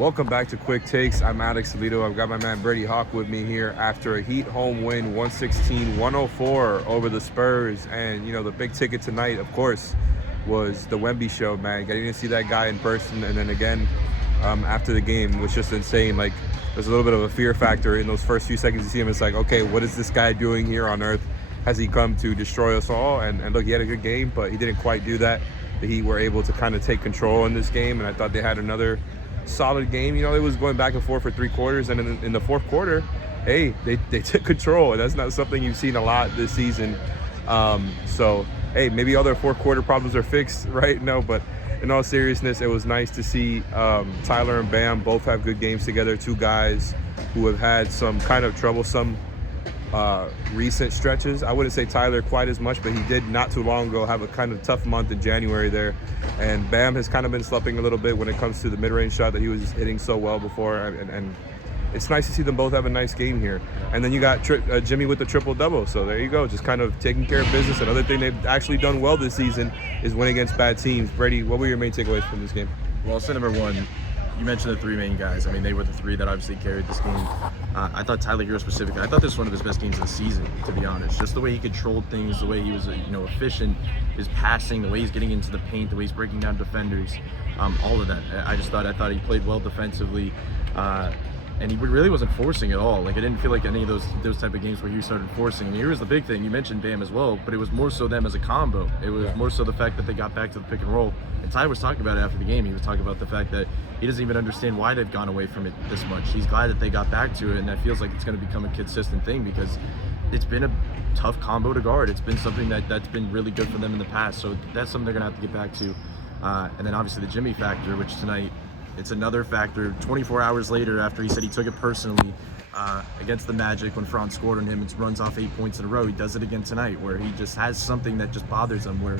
Welcome back to Quick Takes. I'm Alex Alito. I've got my man Brady Hawk with me here after a Heat home win, 116-104 over the Spurs. And, you know, the big ticket tonight, of course, was the Wemby show, man. Getting to see that guy in person and then again after the game was just insane. Like, there's a little bit of a fear factor in those first few seconds you see him. It's like, okay, what is this guy doing here on earth? Has he come to destroy us all? And look, he had a good game, but he didn't quite do that. The Heat were able to kind of take control in this game, and I thought they had another solid game. You know, it was going back and forth for 3 quarters, and in the fourth quarter, hey, they took control, and that's not something you've seen a lot this season. So, hey, maybe all their fourth quarter problems are fixed, right? No, but in all seriousness, it was nice to see Tyler and Bam both have good games together. Two guys who have had some kind of troublesome recent stretches. I wouldn't say Tyler quite as much, but he did not too long ago have a kind of tough month in January there. And Bam has kind of been slipping a little bit when it comes to the mid-range shot that he was hitting so well before. And it's nice to see them both have a nice game here. And then you got Jimmy with the triple-double. So there you go, just kind of taking care of business. Another thing they've actually done well this season is win against bad teams. Brady, what were your main takeaways from this game? Well, so number one, you mentioned the 3 main guys. I mean, they were the 3 that obviously carried this game. I thought Tyler Hero specifically, I thought this was one of his best games of the season, to be honest. Just the way he controlled things, the way he was, efficient, his passing, the way he's getting into the paint, the way he's breaking down defenders, all of that. I thought he played well defensively, and he really wasn't forcing at all. Like, I didn't feel like any of those type of games where he started forcing. And here's the big thing. You mentioned Bam as well, but it was more so them as a combo. It was more so the fact that they got back to the pick and roll. And Ty was talking about it after the game. He was talking about the fact that he doesn't even understand why they've gone away from it this much. He's glad that they got back to it, and that feels like it's going to become a consistent thing because it's been a tough combo to guard. It's been something that's been really good for them in the past. So that's something they're going to have to get back to. And then obviously the Jimmy factor, which tonight, it's another factor. 24 hours later, after he said he took it personally against the Magic when Franz scored on him and runs off 8 points in a row, he does it again tonight where he just has something that just bothers him, where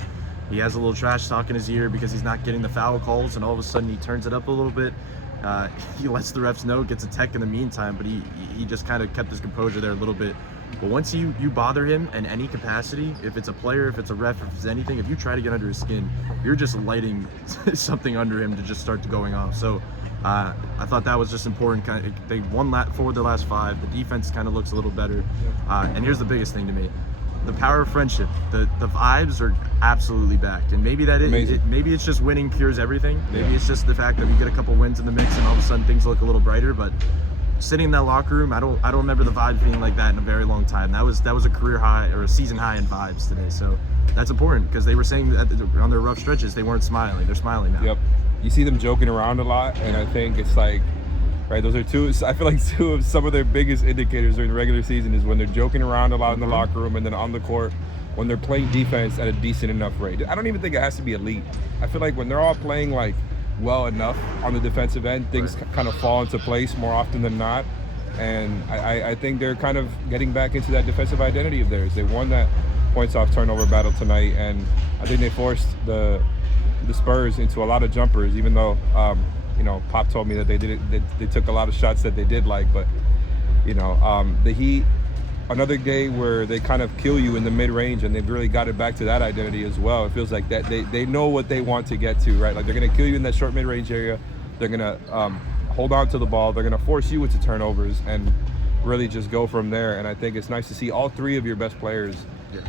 he has a little trash talk in his ear because he's not getting the foul calls, and all of a sudden he turns it up a little bit. He lets the refs know, gets a tech in the meantime, but he just kind of kept his composure there a little bit. But once you bother him in any capacity, if it's a player, if it's a ref, if it's anything, if you try to get under his skin, you're just lighting something under him to just start going off. So I thought that was just important. They won for the last 5. The defense kind of looks a little better. And here's the biggest thing to me. The power of friendship, the vibes are absolutely back, and maybe that is maybe it's just winning cures everything. Maybe it's just the fact that we get a couple wins in the mix, and all of a sudden things look a little brighter. But sitting in that locker room, I don't remember the vibes being like that in a very long time. That was a career high or a season high in vibes today. So that's important because they were saying that on their rough stretches they weren't smiling. They're smiling now. Yep, you see them joking around a lot, and I think it's like. Right, those are I feel like 2 of some of their biggest indicators during the regular season is when they're joking around a lot in the locker room, and then on the court when they're playing defense at a decent enough rate. I don't even think it has to be elite. I feel like when they're all playing like well enough on the defensive end, things kind of fall into place more often than not. And I think they're kind of getting back into that defensive identity of theirs. They won that points off turnover battle tonight, and I think they forced the Spurs into a lot of jumpers, even though Pop told me that they took a lot of shots that they did like, but the Heat, another day where they kind of kill you in the mid-range, and they've really got it back to that identity as well. It feels like that they know what they want to get to, right? Like they're going to kill you in that short mid-range area. They're going to hold on to the ball. They're going to force you into turnovers and really just go from there. And I think it's nice to see all 3 of your best players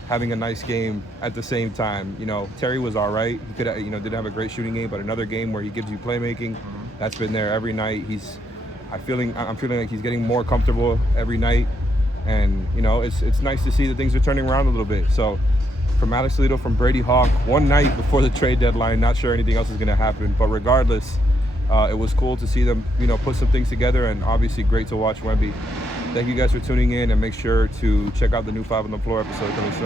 having a nice game at the same time. Terry was all right. He could, didn't have a great shooting game, but another game where he gives you playmaking. That's been there every night. I'm feeling like he's getting more comfortable every night, and it's nice to see that things are turning around a little bit. So, from Alex Alito, from Brady Hawk, one night before the trade deadline, not sure anything else is going to happen, but regardless, it was cool to see them, put some things together, and obviously great to watch Wemby. Thank you guys for tuning in, and make sure to check out the new 5 on the Floor episode coming soon.